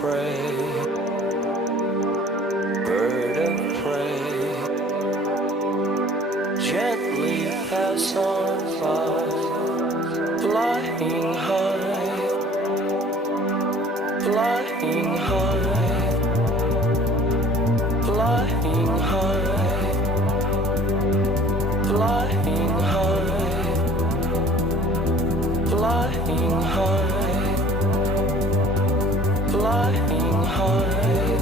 prey, bird of prey, gently pass on by, flying high, flying high, flying high, flying high, flying high, flying high.